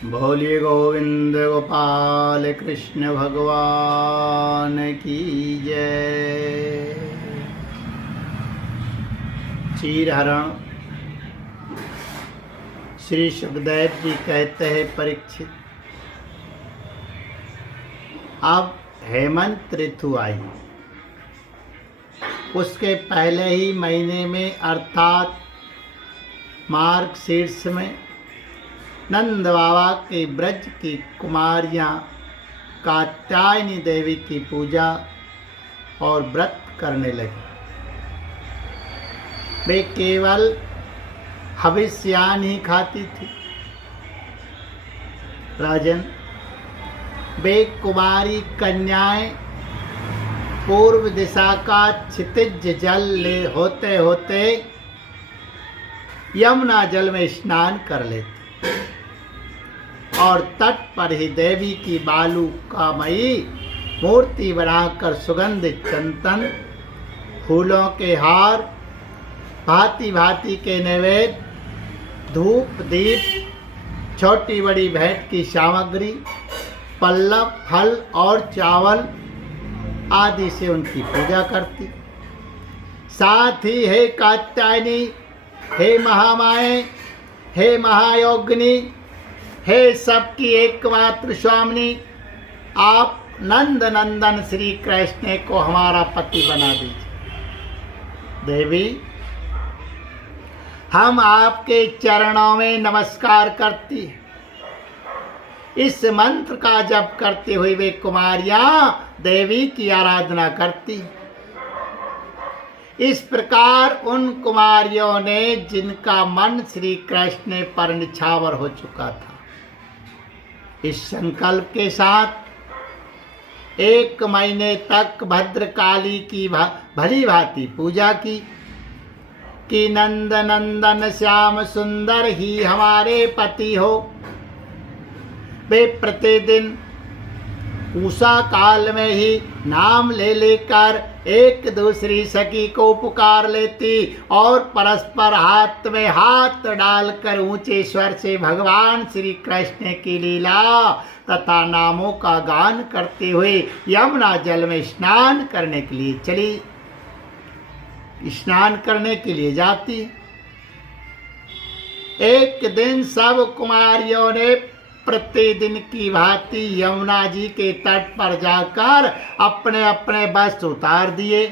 बोलिए गोविंद गोपाल कृष्ण भगवान की जय। चीरहरण श्री सुखदेव जी कहते हैं, परीक्षित, अब हेमंत ऋतु आई, उसके पहले ही महीने में अर्थात मार्गशीर्ष में नंद बाबा के ब्रज की कुमारियाँ कात्यायनी देवी की पूजा और व्रत करने लगी। वे केवल हविष्यान ही खाती थी। राजन, वे कुमारी कन्याएं पूर्व दिशा का क्षितिज जल ले होते होते यमुना जल में स्नान कर लेती और तट पर ही देवी की बालू का मई मूर्ति बनाकर सुगंधित चंदन, फूलों के हार, भांति भांति के नैवेद्य, धूप दीप, छोटी बड़ी भेंट की सामग्री, पल्लव, फल और चावल आदि से उनकी पूजा करती। साथ ही हे कात्यायनी, हे महामाए, हे महायोगिनी, हे सबकी एकमात्र स्वामिनी, आप नंद नंदन श्री कृष्ण को हमारा पति बना दीजिए। देवी, हम आपके चरणों में नमस्कार करती हैं। इस मंत्र का जप करते हुए वे कुमारियां देवी की आराधना करती। इस प्रकार उन कुमारियों ने, जिनका मन श्री कृष्ण पर निछावर हो चुका था, इस संकल्प के साथ 1 महीने तक भद्रकाली की भली भांति पूजा की कि नंद नंदन श्याम सुंदर ही हमारे पति हो। वे प्रतिदिन उषा काल में ही नाम ले लेकर एक दूसरी सखी को पुकार लेती और परस्पर हाथ में हाथ डालकर ऊंचे स्वर से भगवान श्री कृष्ण की लीला तथा नामों का गान करते हुए यमुना जल में स्नान करने के लिए चली, स्नान करने के लिए जाती। एक दिन सब कुमारियों ने प्रतिदिन की भांति यमुना जी के तट पर जाकर अपने अपने वस्त्र उतार दिए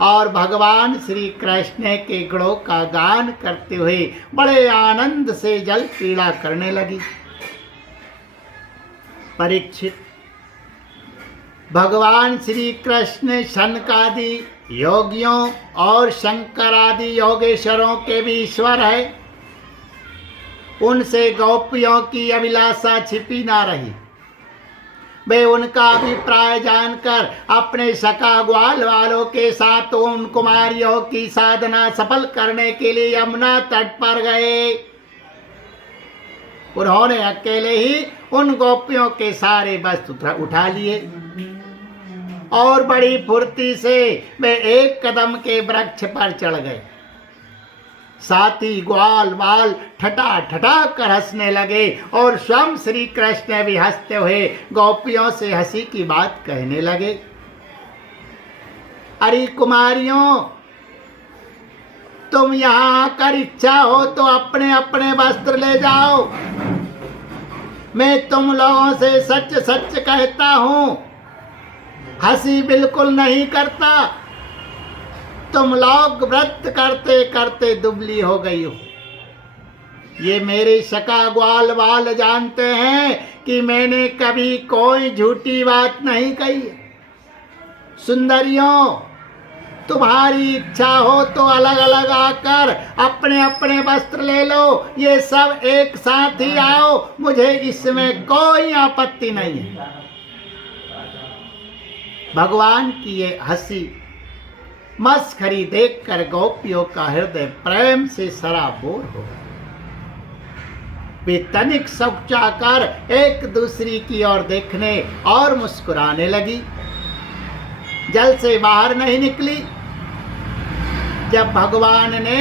और भगवान श्री कृष्ण के गुणों का गान करते हुए बड़े आनंद से जल क्रीड़ा करने लगी। परीक्षित, भगवान श्री कृष्ण शनकादि योगियों और शंकर आदि योगेश्वरों के भी ईश्वर है। उनसे गोपियों की अभिलाषा छिपी ना रही। वे उनका अभिप्राय जानकर अपने सखा ग्वाल वालों के साथ उन कुमारियों की साधना सफल करने के लिए यमुना तट पर गए। उन्होंने अकेले ही उन गोपियों के सारे वस्त्र उठा लिए और बड़ी फुर्ती से वे एक कदम के वृक्ष पर चढ़ गए। साथ ही ग्वाल वाल ठटा ठटा कर हंसने लगे और स्वयं श्री कृष्ण भी हंसते हुए गोपियों से हंसी की बात कहने लगे। अरे कुमारियों, तुम यहाँ आकर इच्छा हो तो अपने अपने वस्त्र ले जाओ। मैं तुम लोगों से सच सच कहता हूँ, हंसी बिल्कुल नहीं करता। तुम लोग व्रत करते करते दुबली हो गई हो। ये मेरे सखा ग्वाल वाल जानते हैं कि मैंने कभी कोई झूठी बात नहीं कही। सुंदरियों, तुम्हारी इच्छा हो तो अलग अलग आकर अपने अपने वस्त्र ले लो। ये सब एक साथ ही आओ, मुझे इसमें कोई आपत्ति नहीं है। भगवान की ये हंसी मस्खरी देखकर गोपियों का हृदय प्रेम से सराबोर हो। वे तनिक सकुचाकर एक दूसरी की ओर देखने और मुस्कुराने लगी। जल से बाहर नहीं निकली। जब भगवान ने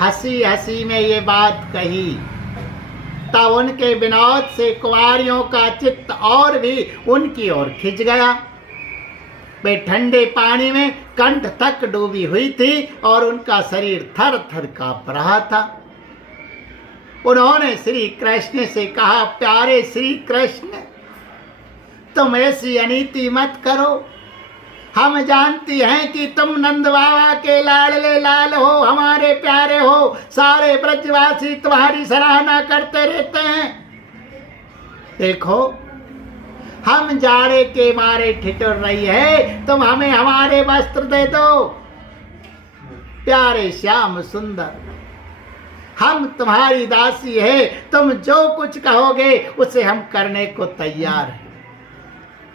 हंसी हंसी में ये बात कही तब उनके विनोद से कुमारियों का चित्त और भी उनकी ओर खिंच गया। वे ठंडे पानी में कंठ तक डूबी हुई थी और उनका शरीर थर थर कांप रहा था। उन्होंने श्री कृष्ण से कहा, प्यारे श्री कृष्ण, तुम ऐसी अनीति मत करो। हम जानती हैं कि तुम नंद बाबा के लाडले लाल हो, हमारे प्यारे हो। सारे ब्रजवासी तुम्हारी सराहना करते रहते हैं। देखो, हम जाड़े के मारे ठिठुर रही है, तुम हमें हमारे वस्त्र दे दो। प्यारे श्याम सुंदर, हम तुम्हारी दासी है, तुम जो कुछ कहोगे उसे हम करने को तैयार हैं।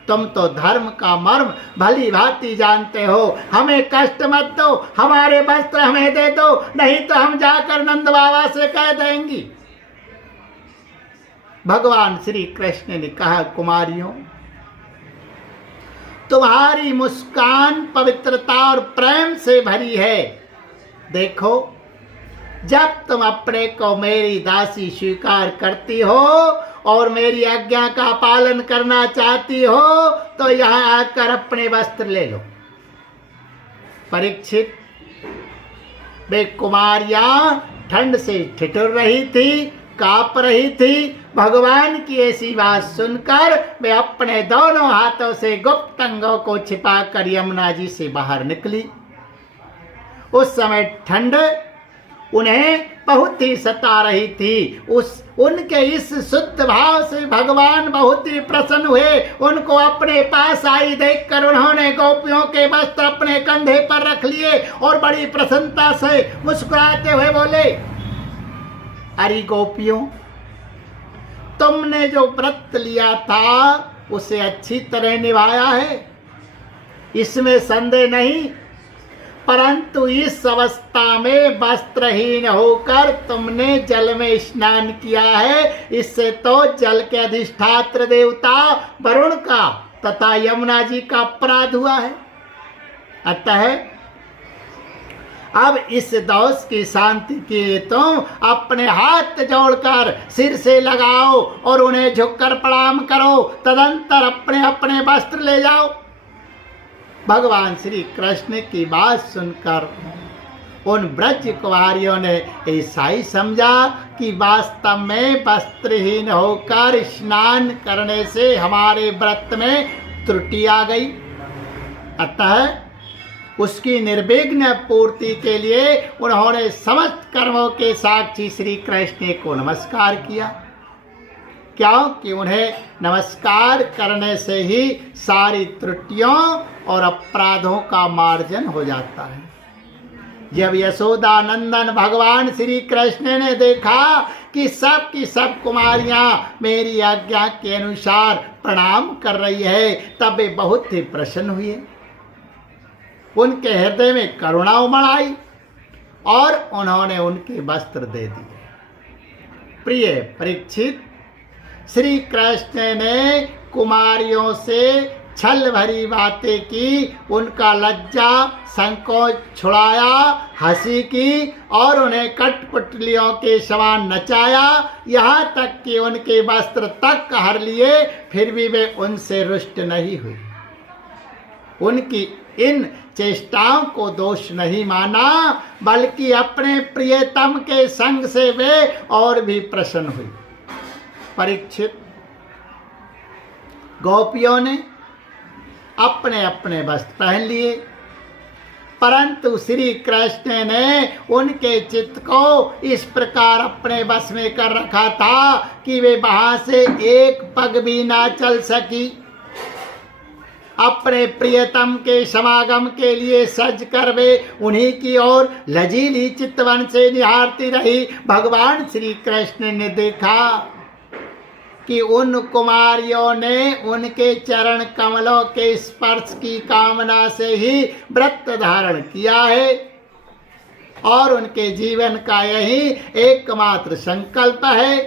तुम तो धर्म का मर्म भली भांति जानते हो। हमें कष्ट मत दो, हमारे वस्त्र हमें दे दो, नहीं तो हम जाकर नंद बाबा से कह देंगी। भगवान श्री कृष्ण ने कहा, कुमारियों, तुम्हारी मुस्कान पवित्रता और प्रेम से भरी है। देखो, जब तुम अपने को मेरी दासी स्वीकार करती हो और मेरी आज्ञा का पालन करना चाहती हो, तो यहां आकर अपने वस्त्र ले लो। परीक्षित, वे कुमारियां ठंड से ठिठुर रही थी, कांप रही थी। भगवान की ऐसी बात सुनकर वे अपने दोनों हाथों से गुप्त अंगों को छिपाकर यमुना जी से बाहर निकली। उस समय ठंड उन्हें बहुत ही सता रही थी। उनके इस शुद्ध भाव से भगवान बहुत ही प्रसन्न हुए। उनको अपने पास आई देखकर उन्होंने गोपियों के वस्त्र अपने कंधे पर रख लिए और बड़ी प्रसन्नता से मुस्कुराते हुए बोले, अरे गोपियों, तुमने जो व्रत लिया था उसे अच्छी तरह निभाया है, इसमें संदेह नहीं। परंतु इस अवस्था में वस्त्रहीन होकर तुमने जल में स्नान किया है, इससे तो जल के अधिष्ठात्र देवता वरुण का तथा यमुना जी का अपराध हुआ है। अतः अब इस दोष की शांति के लिए तुम अपने हाथ जोड़कर सिर से लगाओ और उन्हें झुककर प्रणाम करो। तदंतर अपने अपने वस्त्र ले जाओ। भगवान श्री कृष्ण की बात सुनकर उन ब्रज कुमारियों ने ऐसा ही समझा कि वास्तव में वस्त्रहीन होकर स्नान करने से हमारे व्रत में त्रुटि आ गई। अतः उसकी निर्विघ्न पूर्ति के लिए उन्होंने समस्त कर्मों के साक्षी श्री कृष्ण को नमस्कार किया, क्योंकि उन्हें नमस्कार करने से ही सारी त्रुटियों और अपराधों का मार्जन हो जाता है। जब यशोदा नंदन भगवान श्री कृष्ण ने देखा कि सब की सब कुमारियां मेरी आज्ञा के अनुसार प्रणाम कर रही है, तब वे बहुत ही प्रसन्न हुए। उनके हृदय में करुणा उमड़ आई और उन्होंने उनके वस्त्र दे दिए। प्रिय परीक्षित, श्री कृष्ण ने कुमारियों से छल भरी बातें की, उनका लज्जा संकोच छुड़ाया, हंसी की और उन्हें कठपुतलियों के समान नचाया, यहाँ तक कि उनके वस्त्र तक हर लिए, फिर भी वे उनसे रुष्ट नहीं हुई। उनकी इन चेष्टाओं को दोष नहीं माना, बल्कि अपने प्रियतम के संग से वे और भी प्रसन्न हुई। परीक्षित, गोपियों ने अपने अपने वस्त्र पहन लिए, परंतु श्री कृष्ण ने उनके चित्त को इस प्रकार अपने वश में कर रखा था कि वे वहां से एक पग भी ना चल सकी। अपने प्रियतम के समागम के लिए सज कर वे उन्हीं की ओर लजीली चितवन से निहारती रही। भगवान श्री कृष्ण ने देखा कि उन कुमारियों ने उनके चरण कमलों के स्पर्श की कामना से ही व्रत धारण किया है और उनके जीवन का यही एकमात्र संकल्प है।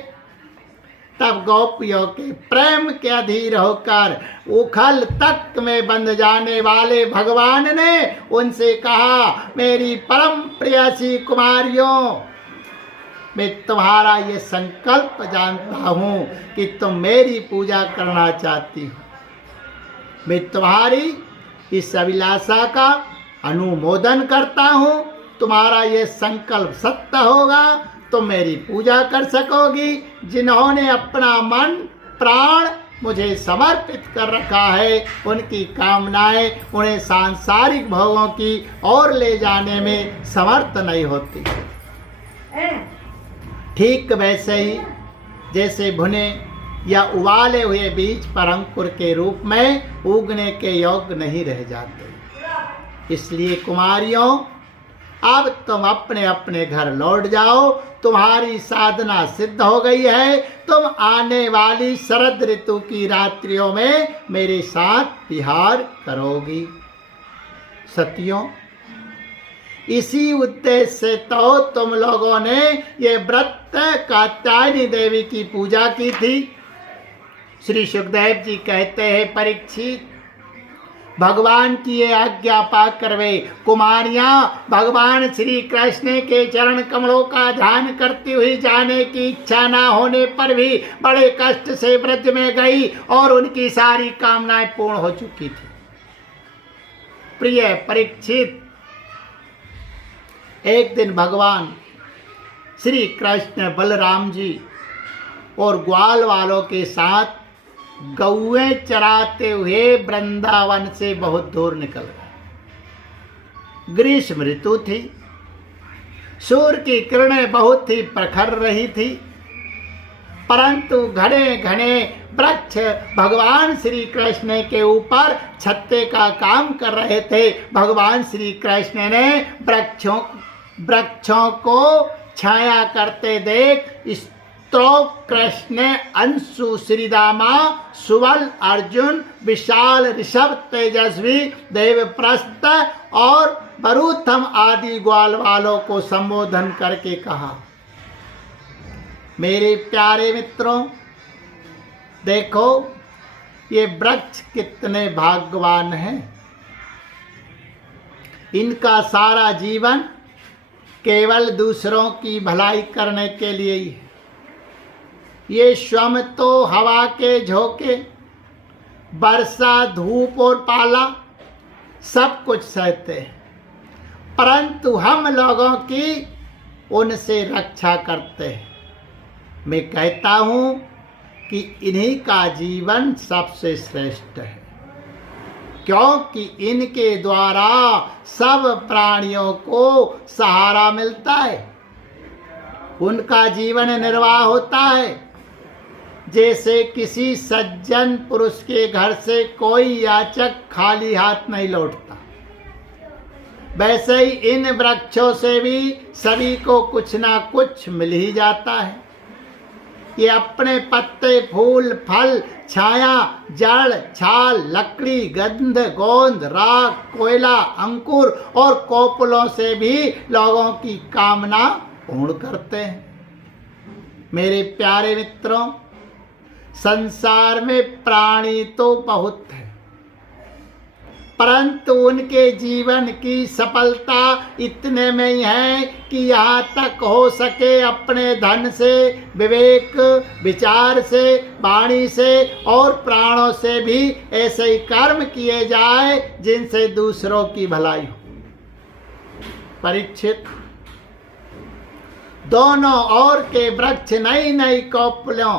तब गोपियों के प्रेम के अधीर होकर उखल तख्त में बंध जाने वाले भगवान ने उनसे कहा, मेरी परम प्रियसी कुमारियों, मैं तुम्हारा ये संकल्प जानता हूँ कि तुम मेरी पूजा करना चाहती हो। मैं तुम्हारी इस अभिलाषा का अनुमोदन करता हूँ। तुम्हारा ये संकल्प सत्य होगा तो मेरी पूजा कर सकोगी। जिन्होंने अपना मन प्राण मुझे समर्पित कर रखा है, उनकी कामनाएं उन्हें सांसारिक भोगों की ओर ले जाने में समर्थ नहीं होती। ठीक वैसे ही जैसे भुने या उबाले हुए बीज पर अंकुर के रूप में उगने के योग्य नहीं रह जाते। इसलिए कुमारियों, अब तुम अपने अपने घर लौट जाओ। तुम्हारी साधना सिद्ध हो गई है। तुम आने वाली शरद ऋतु की रात्रियों में मेरे साथ विहार करोगी। सतियों, इसी उद्देश्य से तो तुम लोगों ने ये व्रत कात्यायनी देवी की पूजा की थी। श्री सुखदेव जी कहते हैं, परीक्षित, भगवान की ये आज्ञा पाकर वे कुमारियां भगवान श्री कृष्ण के चरण कमलों का ध्यान करती हुई जाने की इच्छा न होने पर भी बड़े कष्ट से व्रज में गई और उनकी सारी कामनाएं पूर्ण हो चुकी थी। प्रिय परीक्षित, एक दिन भगवान श्री कृष्ण बलराम जी और ग्वाल वालों के साथ गौएं चराते हुए वृंदावन से बहुत दूर निकल गए। ग्रीष्म ऋतु थी। सूर्य की किरणें बहुत ही प्रखर रही थी, परंतु घने घने वृक्ष भगवान श्री कृष्ण के ऊपर छत्ते का काम कर रहे थे। भगवान श्री कृष्ण ने वृक्षों को छाया करते देख तो कृष्ण, अंशु, श्रीदामा, सुबल, अर्जुन, विशाल, ऋषभ, तेजस्वी, देवप्रस्थ और बरूथम आदि ग्वाल वालों को संबोधन करके कहा, मेरे प्यारे मित्रों, देखो ये वृक्ष कितने भाग्यवान हैं। इनका सारा जीवन केवल दूसरों की भलाई करने के लिए ही है। ये स्वयं तो हवा के झोंके, वर्षा, धूप और पाला सब कुछ सहते हैं, परंतु हम लोगों की उनसे रक्षा करते हैं। मैं कहता हूँ कि इन्हीं का जीवन सबसे श्रेष्ठ है, क्योंकि इनके द्वारा सब प्राणियों को सहारा मिलता है, उनका जीवन निर्वाह होता है। जैसे किसी सज्जन पुरुष के घर से कोई याचक खाली हाथ नहीं लौटता, वैसे ही इन वृक्षों से भी सभी को कुछ ना कुछ मिल ही जाता है। ये अपने पत्ते, फूल, फल, छाया, जड़, छाल, लकड़ी, गंध, गोंद, राख, कोयला, अंकुर और कोपलों से भी लोगों की कामना पूर्ण करते हैं। मेरे प्यारे मित्रों, संसार में प्राणी तो बहुत है, परंतु उनके जीवन की सफलता इतने में ही है कि यहाँ तक हो सके अपने धन से, विवेक, विचार से, वाणी से और प्राणों से भी ऐसे ही कर्म किए जाए जिनसे दूसरों की भलाई हो। परीक्षित, दोनों ओर के वृक्ष नई नई कोपलों,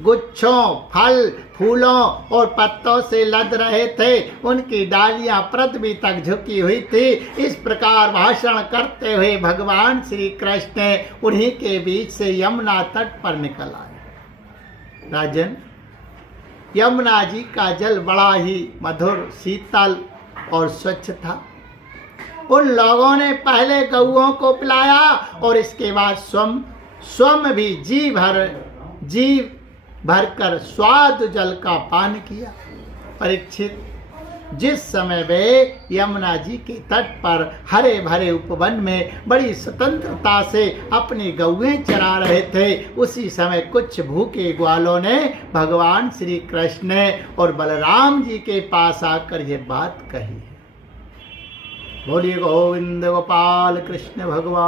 गुच्छों, फल, फूलों और पत्तों से लद रहे थे। उनकी डालियां पृथ्वी तक झुकी हुई थी। इस प्रकार भाषण करते हुए भगवान श्री कृष्ण उन्हीं के बीच से यमुना तट पर निकल आए। राजन, यमुना जी का जल बड़ा ही मधुर, शीतल और स्वच्छ था। उन लोगों ने पहले गौओं को पिलाया और इसके बाद स्वयं भी जी भरकर स्वाद जल का पान किया। परीक्षित, जिस समय वे यमुना जी के तट पर हरे भरे उपवन में बड़ी स्वतंत्रता से अपनी गौएं चरा रहे थे, उसी समय कुछ भूखे ग्वालों ने भगवान श्री कृष्ण और बलराम जी के पास आकर ये बात कही। बोलिए गोविंद गोपाल कृष्ण भगवान।